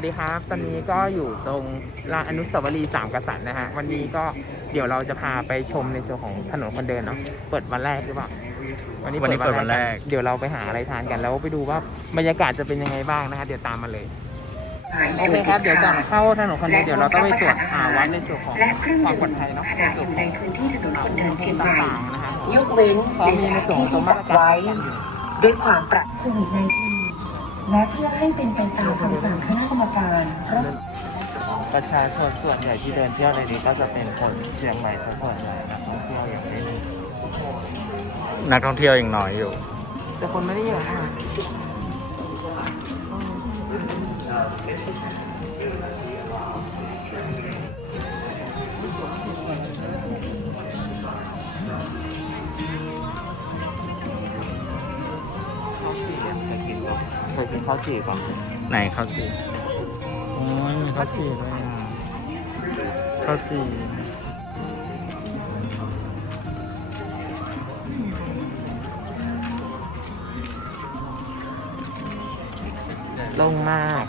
วัสดีครับ ตอนนี้ก็อยู่ตรงลานอนุสาวรีย์สามกษัตริย์นะฮะ วันนี้ก็เดี๋ยวเราจะพาไปชมในส่วนของถนนคนเดินเนาะ เปิดวันแรกหรือเปล่า วันนี้วันนี้เปิดวันแรก เดี๋ยวเราไปหาอะไรทานกัน แล้วไปดูว่าบรรยากาศจะเป็นยังไงบ้างนะคะเดี๋ยวตามมาเลย โอเคครับ เดี๋ยวก่อนเข้าถนนคนเดินเดี๋ยวเราต้องไปตรวจหาวัดในส่วนของและเครื่องความดื่ปลอมดภัยเนาะขในณะอส่วนยู่ขในองพื้นที่ถนนคนเดินเชียงใหม่ต่างๆนะคะยกเว้นเขามีในส่วนของตรงมาตรการไว้กันอยู่ด้วยความปรับโควิดในที และเพื่อให้เป็นไปตามคำสั่งคณะกรรมการรับประชาชนส่วนใหญ่ที่เดินเที่ยวในนี้ก็จะเป็นคนเชียงใหม่ทั้งส่วนใหญ่นักท่องเที่ยวอย่างไม่มีนักท่องเที่ยวยังน้อยอยู่ แต่คนไม่ได้เยอะนะคะ ยกินข้าวจี่ป่ะไหนข้าวจี่โอ้ยมีข้าวจี่ด้วยอะข้าวจี่โลงมาก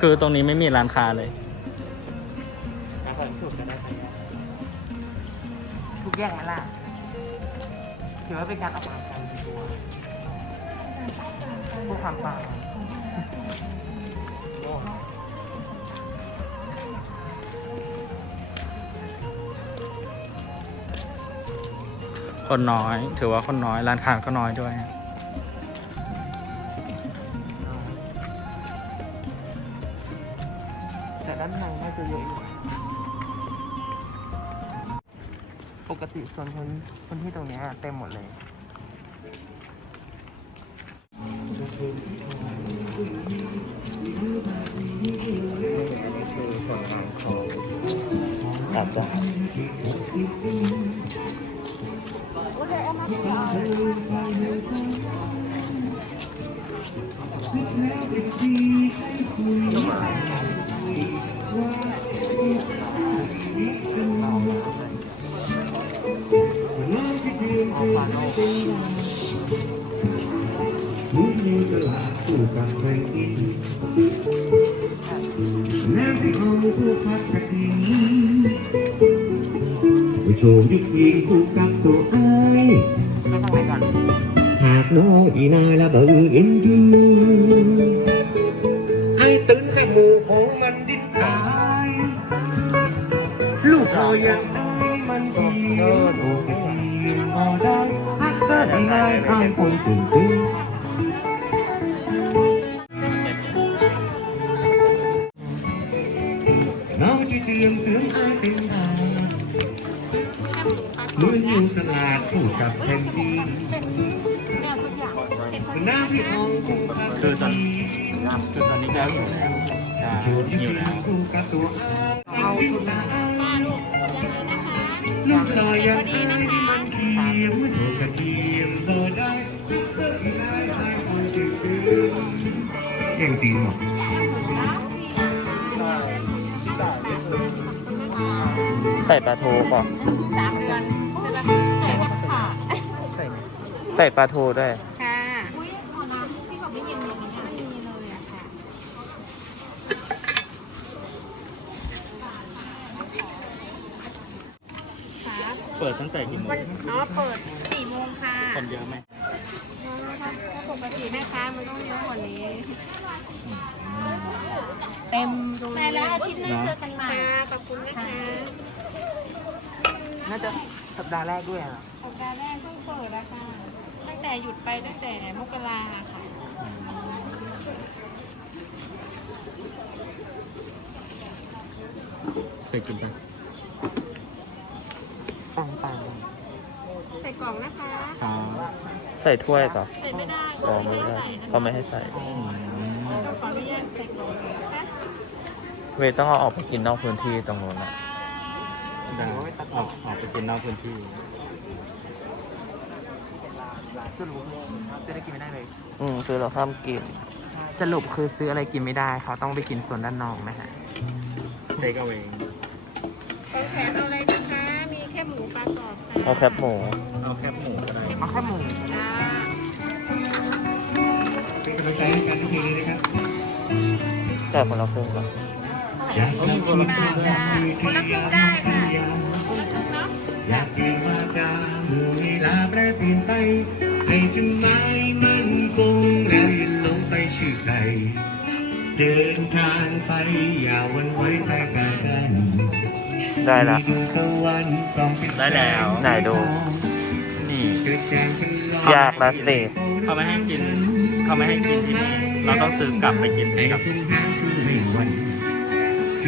คือตรงนี้ไม่มีร้านค้าเลย ทุกแยกไหมล่ะถือว่าเป็นการออกกำลังกายตัวพวกความปังคนน้อย ถือว่าคนน้อย ร้านค้าก็น้อยด้วย จะเยอะอยู่ปกติส่วนคนคนที่ตรงเนี้ยเต็มหมดเลยอาจจะ รู้อยู่ตลาดคู่กับแผ่นดินแล้วที่เอาผู้พัดกระดิ่งไปโชว์ยุคยิงคู่กับตัวไอ้ายไม่ต้องไปก่อนหากน้องอีนายละเบือเอ็นดูไอ้ตื่นข้าหมู่ของมันดิ้นตายลูกเรายังได้มันดีโอ้ยพอได้ฮักเกิดอีนายข้างคนตื่นตื่น ที่เตรียมเตือนอายเป็นทางเมื่ออยู่ตลาดผู้จับแผ่นดินหน้าที่ห้องคู่กับคือตอนคือตอนนี้ก็หิวแล้วใช่โชว์ยุหิวคแล้วคู่กับตัวเอาชุดหน้าลูกลอยยังไงที่มันเขียมโดนกระเทียมโดนได้ได้ได้คนตื่นตื่นแย่งตีหมด ใส่ปลาทูก่อนสามเดือนจะจะใส่ผักขาดใส่ปลาทูด้วย ค่ะอุ้ยพอน้ำที่แบบไม่เย็นๆเนี่ยไม่มีเลยอะค่ะครับเปิดตั้งแต่กี่โมงวันอ๋อเปิดสี่โมงค่ะคนเยอะไหมถ้าปกติแม่ค้ามันต้องเยอะกว่านี้ เต็มตรงนี้แล้วอาทิตย์หน้าเจอกันใหม่ขอบคุณนะคะ น่าจะสัปดาห์แรกด้วยอะสัปดาห์แรกเพิ่งเปิดอะค่ะ ตั้งแต่หยุดไปตั้งแต่มกราค่ะ เคยกินปะปังปังใส่กล่องนะคะ ครับ ใส่ถ้วยก่อนใส่ไม่ได้อ๋อไม่ได้เขาไม่ให้ใส่อืมเราขออนุญาตใส่กล่องนะคะเวทต้องเอาออกไปกินนอกพื้นที่ตรงนู้นอะ ได้ออกออกไปกินนอกพื้นที่สรุปซื้ออะไรกินไม่ได้เลย อืมซื้อเราข้ามกิน สรุปคือซื้ออะไรกินไม่ได้ เขาต้องไปกินส่วนด้านนอกนะฮะเทคเอาเองของแถมเอาอะไรนะคะ มีแค่หมูปลากรอบค่ะเอาแคบหมูเอาแคบหมูก็ได้เอาแคบหมูจ้าเป็นกำลังใจให้กันทุกทีเลยนะครับแต่คนละครึ่งก่อน อยากทำคนละครึ่งจ้าคนละครึ่งได้ค่ะคนละครึ่งเนาะอยากเปลี่ยนมาจาเมื่อเวลาแปรเปลี่ยนไปให้จุดหมายมันคงแล้วยันลงไปชื่อใครเดินทางไปอย่าหวันไหวไปกันกันได้ละมีดวงตะวันส่องเป็นได้แล้วไหนดู นี่เกิดจากพลังยากละสิเขาไม่ให้กิน เขาไม่ให้กินที่นี่เราต้องซื้อกลับไปกินในกับ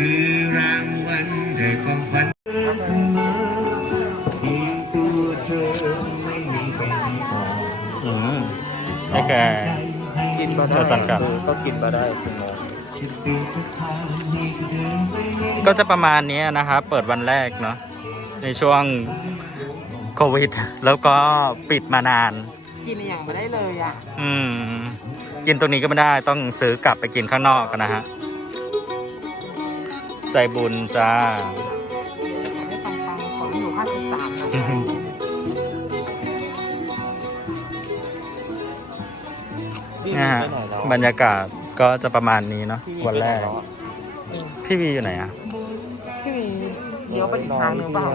คือรางวัลแด่ความฝันมีตัวเธอไม่มีใครบอกอืมได้แก่กินมาได้เดี๋ยวตัดกลับก็กินมาได้คุณโมจะเป็นทุกทางให้เดินไปก็จะประมาณนี้นะครับ เปิดวันแรกเนาะในช่วงโควิด แล้วก็ปิดมานาน กินอย่างไม่ได้เลยอะ อืม กินตรงนี้ก็ไม่ได้ต้องซื้อกลับไปกินข้างนอกกันนะฮะ ใจบุญจ้า ไม่ฟังฟังของอยู่ห้าสิบสามนะนะฮะบรรยากาศก็จะประมาณนี้เนาะวันแรก พี่วีอยู่ไหนอะพี่วีเดี๋ยวไปอีกทางหนึงเปล่า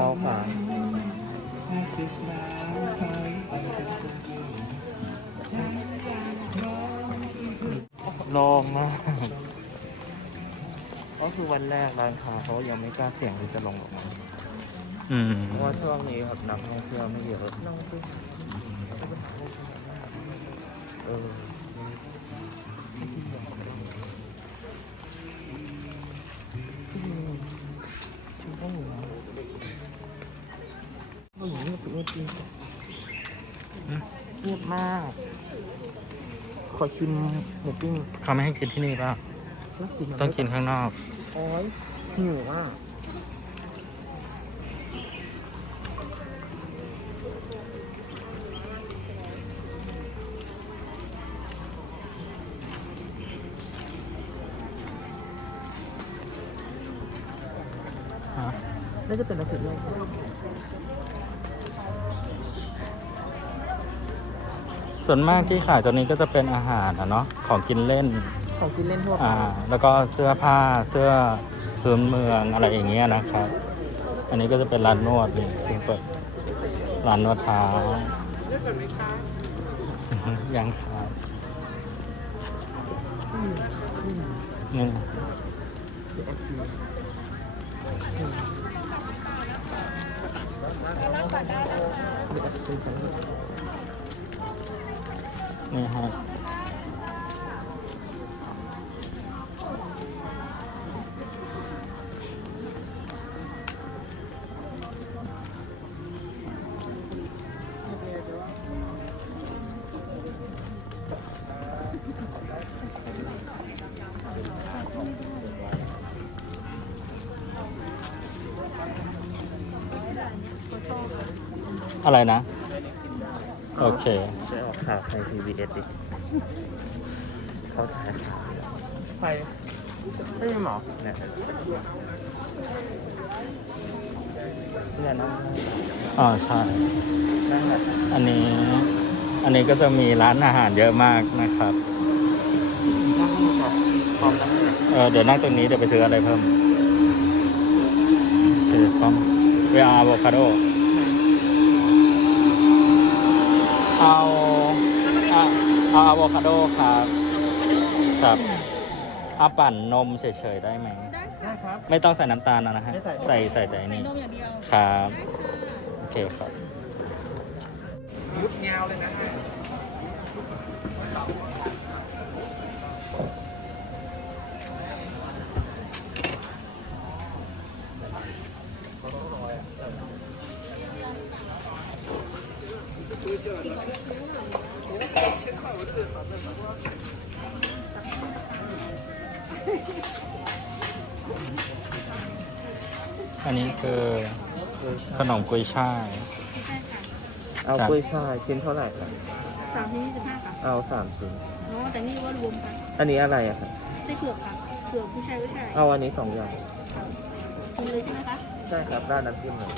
ลองมาก ก็คือวันแรกร้านค้าเขายังไม่กล้าเสี่ยงที่จะลงออกมาอืมเพราะว่าช่วงนี้ครับนักท่องเที่ยวไม่เยอะเออโอ้ยเงียบเงียบจริงเงียบมาก ขอชิมหมูปิ้งเขาไม่ให้กินที่นี่ป่ะ ต้องกินข้างนอก โอ้ยหิวอะน่าจะเป็นอาทิตย์แรกส่วนมากที่ขายตัวนี้ก็จะเป็นอาหารอะเนาะของกินเล่น ของกินเล่นทั่วไปอ่าแล้วก็เสื้อผ้าเสื้อพื้นเมืองอะไรอย่างเงี้ยนะครับ อันนี้ก็จะเป็นร้านนวดนี่ซึ่งเปิดร้านนวดเท้ายังครับนี่าชีพเป็นอาชีพของนี่ฮะ อะไรนะ โอเคจะออกข่าวในทีวีเอสดิเขาถ่ายข่าวใครไม่มีหมอเนี่ยเนี่ยน้องอ๋อใช่ นั่งแบบอันนี้ อันนี้ก็จะมีร้านอาหารเยอะมากนะครับ นั่งแบบพร้อมนั่งแบบเออเดี๋ยวนั่งตรงนี้เดี๋ยวไปซื้ออะไรเพิ่มถือพร้อมเวลาอะโวคาโด เอาอะเอาอะโวคาโดครับ ครับเอาปั่นนมเฉยๆได้ไหม ได้ครับ ไม่ต้องใส่น้ำตาลนะฮะ ไม่ใส่ ใส่ใส่แต่อันใส่นี้ นมอย่างเดียวครับ โอเคครับยุดยาวเลยนะ อันนี้คือขนมกุยช่าย เอาครับกล้วยช่ายชิ้นเท่าไหร่ครับสามที่ยี่สิบห้าค่ะเอาสามชิ้น อ๋อแต่นี่ว่ารวมกันอันนี้อะไรอะครับไส้เผือกค่ะผื่อผู้ชายผู้ชายเอาอันนี้สองอย่างกินเลยใช่ไหมคะ ใช่ครับด้านน้ำจิ้มหน่อย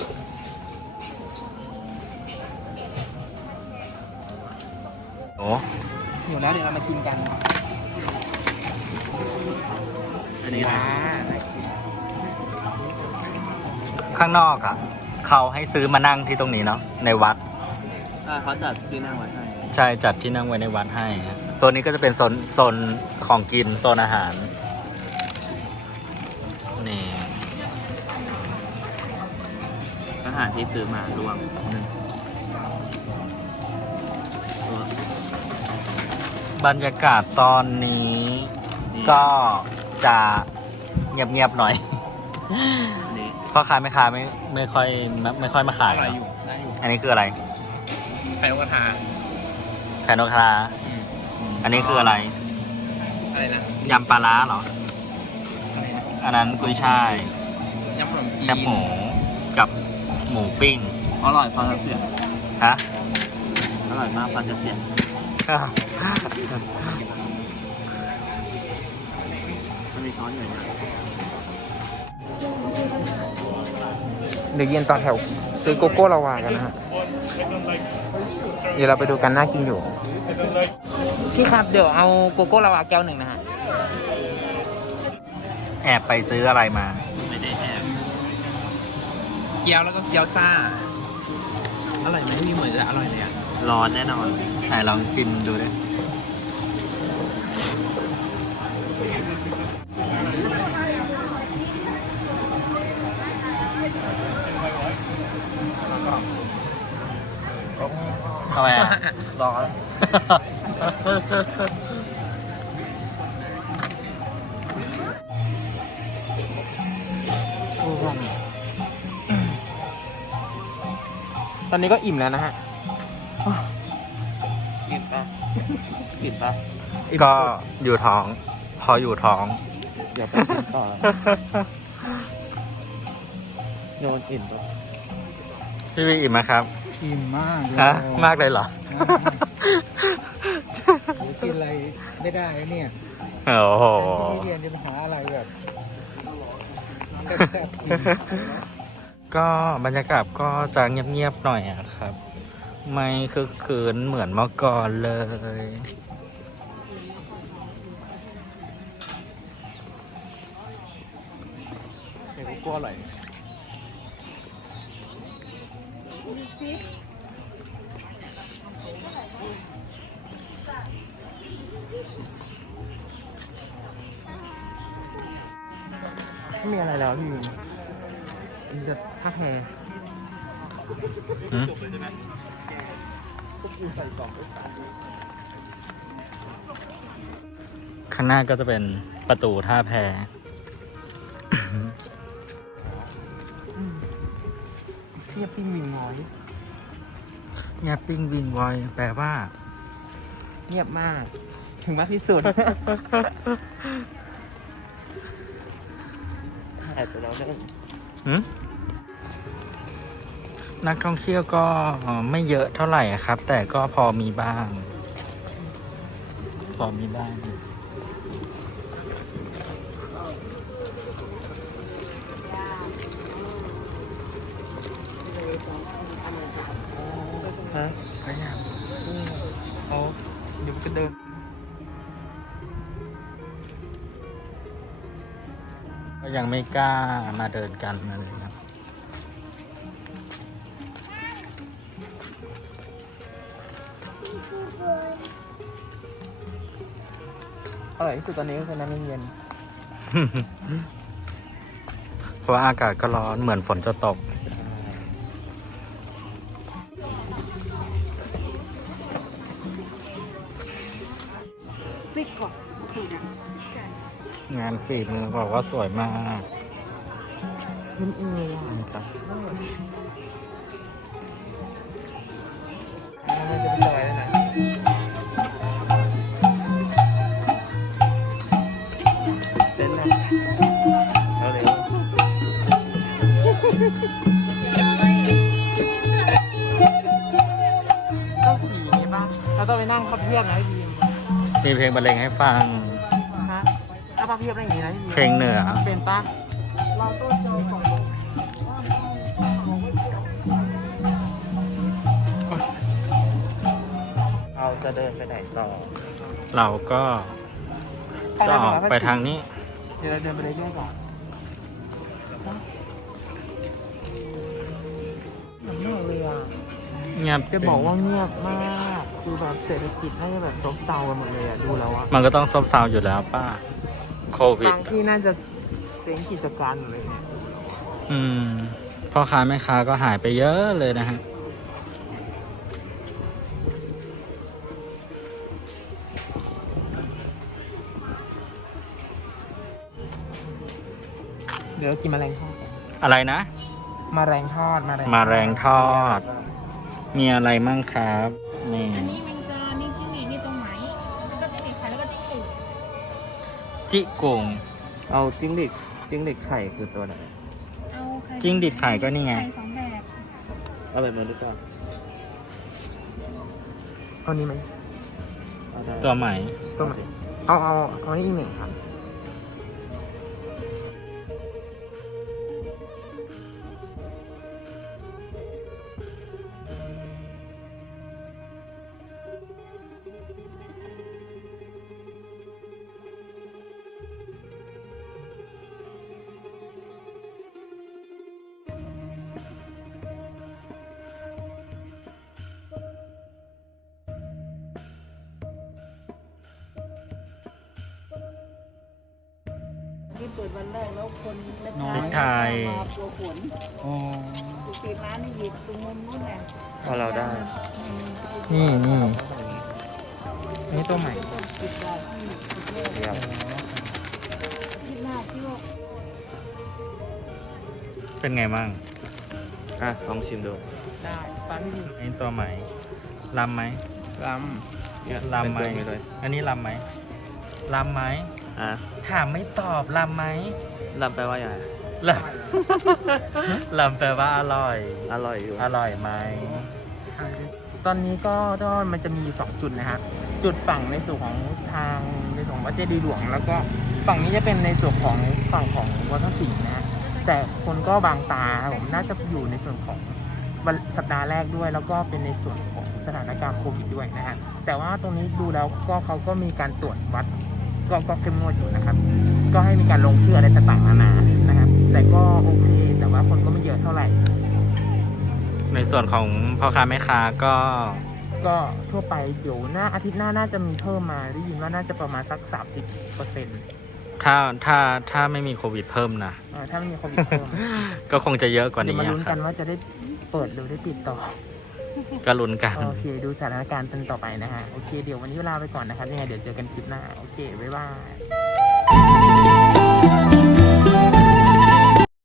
โอ้อยู่แล้วเดี๋ยวเรามากินกันอันนี้ว้าข้างนอกอะ เขาให้ซื้อมานั่งที่ตรงนี้เนาะในวัดเขาจัดที่นั่งไว้ให้ใช่จัดที่นั่งไว้ในวัดให้ฮะโซนนี้ก็จะเป็นโซนโซนของกินโซนอาหารนี่อาหารที่ซื้อมารวม บรรยากาศตอนนี้ ก็จะเงียบๆหน่อย นี่พ่อค้าแม่ค้าไม่ไม่ค่อยไม่ไม่ค่อยมาขายอร่อยเนอยู่อะได้อยู่อันนี้คืออะไรไข่นกกระทาไข่นกกระทาอันนี้คืออะไรอะไรนะยำปลาร้าเหรอ อะไรนะอันนั้นกุยช่ายยำขนมจีนแคบหมูกับหมูปิ้งอร่อยพอจะเสียฮะอร่อยมากพอจะเสียมันมีช้อนอยู่ เดี๋ยวเย็นต่อแถว ซื้อโกโก้ลาวากันนะฮะ เดี๋ยวเราไปดูกันน่ากินอยู่ พี่ครับ เดี๋ยวเอาโกโก้ลาวาแก้วหนึ่งนะฮะ แอบไปซื้ออะไรมา ไม่ได้แอบ เกี๊ยวแล้วก็เกี๊ยวซ่า อร่อยไหมพี่เหมือนจะอร่อยเลยอะ ร้อนแน่นอน ไหนลองกินดูดิทำไมอะ ร้อนตอนนี้ก็อิ่มแล้วนะฮะ อิ่มปะก็อยู่ท้อง พออยู่ท้อง เดี๋ยวไปกินต่อโยนอิ่มปะพี่วีอิ่มไหมครับอิ่มมากเลยฮะมากเลยเหรอกินอะไรไม่ได้เนี่ยโอ้โหที่เรียนจะมาหาอะไรแบบแซ่บๆกินก็บรรยากาศก็จะเงียบๆหน่อยอะครับ ไม่คึกคืนเหมือนเมื่อก่อนเลย เดี๋ยว กูกลัวอร่อยไม่มีอะไรแล้วพี่มินมันจะพักแฮหืมข้างหน้าก็จะเป็นประตูท่าแพ เทียบพี่มินน้อยเงียบปิ้งวิงวอย แปลว่า เงียบมาก ถึงมากที่สุด ถ่ายไปแล้วได้หืมนักท่องเที่ยวก็ไม่เยอะเท่าไหร่อะครับ แต่ก็พอมีบ้าง พอมีบ้าง ฮะเขาเดี๋ยวมันจะเดินก็ยังไม่กล้ามาเดินกันอะไรครับอร่อยที่สุดตอนนี้ก็คือน้ำเย็นเพราะว่าอากาศก็ร้อนเหมือนฝนจะตก งานฝีมือบอกว่าสวยมากๆนิ่มๆเลยอะครับมันจะเป็นรอยแล้วนะเต้นแล้วเอาเร็วต้องสีนี้ป่ะเราต้องไปนั่งพับเพียบนะพี่บีมมีเพลงบรรเลงให้ฟังฮะ เอาพับเพียบอะไรอย่างงี้นะพี่เพลงเหนือ เป็นปะเราต้องเจอของเราจะเดินไปไหนต่อ เราก็จะออกไปทางนี้ เดี๋ยวเราเดินไปเรื่อยๆก่อนเงียบเลยอะเงียบจะบอกว่าเงียบมาก คือแบบเศรษฐกิจน่าจะแบบซบเซากันหมดเลยอะดูแล้วอะ มันก็ต้องซบเซาอยู่แล้วป้า โควิด บางที่น่าจะเซ็งกิจการหมดเลยเนี่ยอืมพ่อค้าแม่ค้าก็หายไปเยอะเลยนะฮะ เดี๋ยวกินแมลงทอดกันอะไรนะแมลงทอดแมลงมาแรงทอด มีอะไรมั่งครับ จิกุงเอาจิ้งหรีดจิ้งหรีดไข่คือตัวไหนเอาไข่จิ้งดิดไข่ก็นี่ไง ไข่สองแบบเอาแบบนั้นหรือเปล่าเอานี้ไหมเอาได้ตัวใหม่ ตัวไหนเอาเอาเอานี่อีกหนึ่งครับ ที่เปิดวันแรกแล้วคนไม่น้อยมาไทยมากลัวฝนอ๋อปิดร้านนี่หยิบตรงมุมนู้นแหละพอเราได้ นี่นี่นี่ตัวใหม่ปิดได้ที่เดียวที่หน้าที่ว่าเป็นไงมั่งอะลองชิมดูได้ปั้นอันนี้ตัวใหม่ลำไหมลำเนี่ยลำไหมเป็นตัวนี้เลย อันนี้ลำไหมลำไหม อะถามไม่ตอบลำไหมลำแปลว่าอย่างไรลำ ลำแปลว่าอร่อย อร่อยอยู่ อร่อยไหม ตอนนี้ก็ก็มันจะมีอยู่สองจุดนะฮะ จุดฝั่งในส่วนของทางในส่วนของวัดเจดีย์หลวง แล้วก็ฝั่งนี้จะเป็นในส่วนของฝั่งของวัดพระศรีนะฮะแต่คนก็บางตาครับผมน่าจะอยู่ในส่วนของวันสัปดาห์แรกด้วย แล้วก็เป็นในส่วนของสถานการณ์โควิดด้วยนะฮะแต่ว่าตรงนี้ดูแล้วก็เขาก็มีการตรวจวัด ก็ก็เข้มงวดอยู่นะครับ ก็ให้มีการลงชื่ออะไรต่างๆนานานะครับ แต่ก็โอเค แต่ว่าคนก็ไม่เยอะเท่าไหร่ ในส่วนของพ่อค้าแม่ค้าก็ก็ทั่วไปเดี๋ยวหน้าอาทิตย์หน้าน่าจะมีเพิ่มมาได้ยินว่าน่าจะประมาณสัก 30เปอร์เซ็นต์ถ้าถ้าถ้าไม่มีโควิดเพิ่มนะ ถ้าไม่มีโควิดเพิ่ม ก็คงจะเยอะกว่าเดี๋ยนี้วมาลุ้นคกัรับนว่าจะได้เปิดหรือได้ปิดต่อ ก็ลุ้นกัน โอเค ดูสถานการณ์กันต่อไปนะฮะ โอเค เดี๋ยววันนี้เวลาไปก่อนนะครับ ยังไงเดี๋ยวเจอกันคลิปหน้า โอเค บ๊ายบาย